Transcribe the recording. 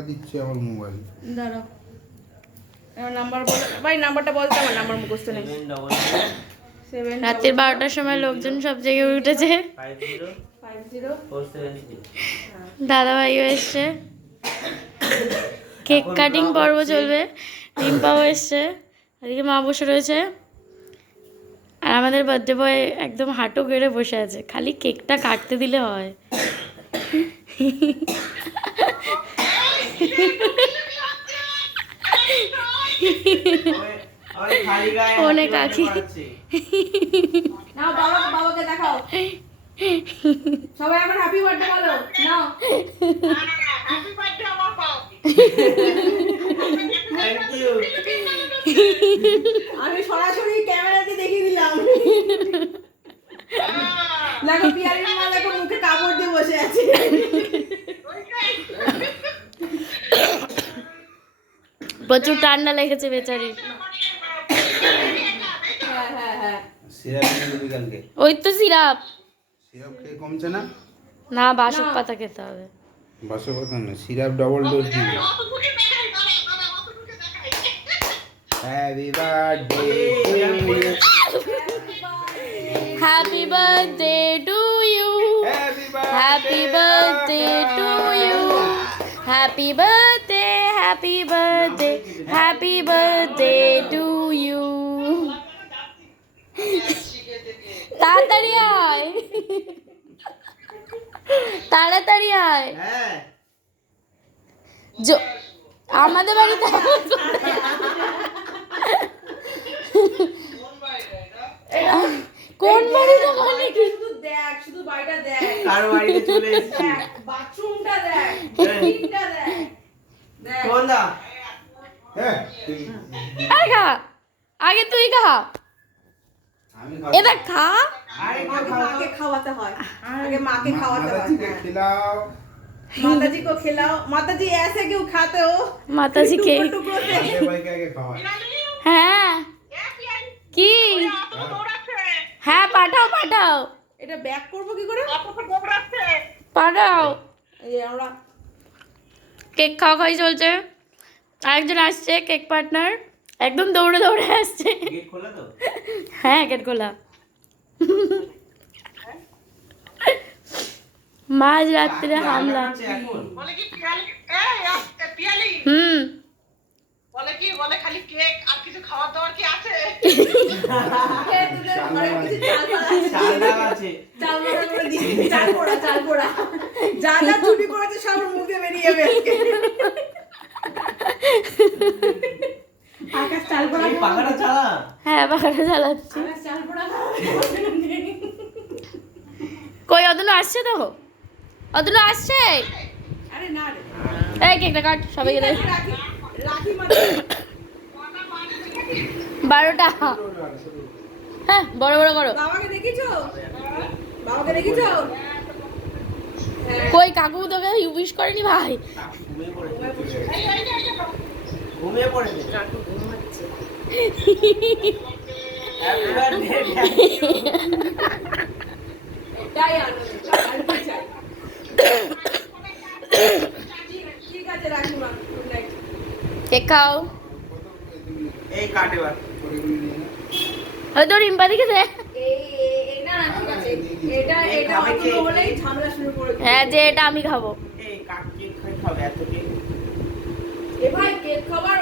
দিচ্ছে আমার মোবাইল। দাঁড়াও, আমার নাম্বার বলো ভাই, নাম্বারটা বলতে আমার নাম্বার মুখস্থ নেই। রাত্রি 12টার সময় লোকজন সব জেগে উঠেছে। 50 দাদাভাইও এসছে, কেক কাটিং পর্ব চলবে। রিম্পাও এসছে, এদিকে মা বসে রয়েছে, আর আমাদের বার্থডে বয় একদম হাঁটু গেড়ে বসে আছে, খালি কেকটা কাটতে দিলে হয়। অনেক আঁকি নাও, বাবাকে দেখাও, সবাই আমার হ্যাপি বার্থডে বলো। নাও, হ্যাপি বার্থডে আমার বাবা। Thank you. আমি সরাসরি ক্যামেরাতে দেখিয়ে দিলাম। দেখো পিয়ারির মা, দেখো মুখে কাপড় দিয়ে বসে আছে। প্রচুর ঠান্ডা লেগেছে বেচারি। হ্যাঁ সিরাপ এনে দিবি কালকে। ওই তো সিরাপ। সিরাপ খেয়ে কমছে না? না, বাসক পাতা খেতে হবে। বাসক কথা না, সিরাপ ডবল ডোজ দিবি। Happy birthday to you. Happy birthday to you, happy birthday to you, happy birthday, happy birthday, happy birthday to you. তাড়াতাড়ি আয়, তাড়াতাড়ি আয়। হ্যাঁ, আমাদের বাড়িতে কোন বাড়িটা মানে কি? শুধু দেখ, শুধু বাড়িটা দেখ, কার বাড়িতে চলে এসেছি। দেখ বাথরুমটা দেখ, কিচেনটা দেখ, দেখ। কোন দা? হ্যাঁ আরে খা, আগে তুই খা। আমি এটা খা। আরে আগে মাকে খাওয়াতে হয়, আগে মাকে খাওয়াতে হয়। মাতাজিকে খিলাও। माताजी को खिलाओ, माताजी ऐसे क्यों खाते हो? মাতাজি কে? टुकड़ों से। আগে ভাইকে আগে খাওয়া। হ্যাঁ কি? হ্যাঁ পাঠাও পাঠাও, এটা ব্যাক করব কি করে? পাঠাও। এই আমরা কেক খাওয়া খাওয়াই চলছে, আরেকজন আসছে কেক পার্টনার, একদম দৌড়ে দৌড়ে আসছে। গেট খোলা তো? হ্যাঁ গেট খোলা। মাঝ রাত্রে হামলা। এখন বলে কি পিয়ালি, এই পিয়ালি বলে কি বলে খালি কেক আর কিছু খাওয়ার দাওয়ার কি আছে? খেয়ে ঘরে কিছু চাল ডাল আছে। চাল বড়া করে দিই, চাল পোড়া যা যা চুরি করেছে সব ওর মুখে বেরিয়ে যাবে আজকে। আকাশ চাল পোড়া এই পাখাটা চালা। হ্যাঁ বাগানে চালাচ্ছি। আকাশ চাল পোড়া কই অদনু আসছে তো? অদনু আসছে? আরে না রে, এই কেকটা কাট সবাইকে দে। রাখি রাখি মানে 12টা। হ্যাঁ বড় বড় করো। বাবাকে দেখেছো? বাবাকে দেখেছো? কই কাকু তোকে উইশ করেনি ভাই? ঘুমিয়ে পড়েছে। ঘুমিয়ে পড়েছে। Happy birthday. এটাই আনন্দ, আর কি চাই? ঠিক আছে রাখি মা, গুড নাইট। কেক খাও। এই কাট এবার। ওই তো রিম্পা দেখেছে। না না ঠিক আছে, এটা অন্য বলেই ঝামেলা শুরু করে দিল। হ্যাঁ যে এটা আমি খাবো। এই কাট কেক খাবে এত কেক। এ ভাই কেক খাবার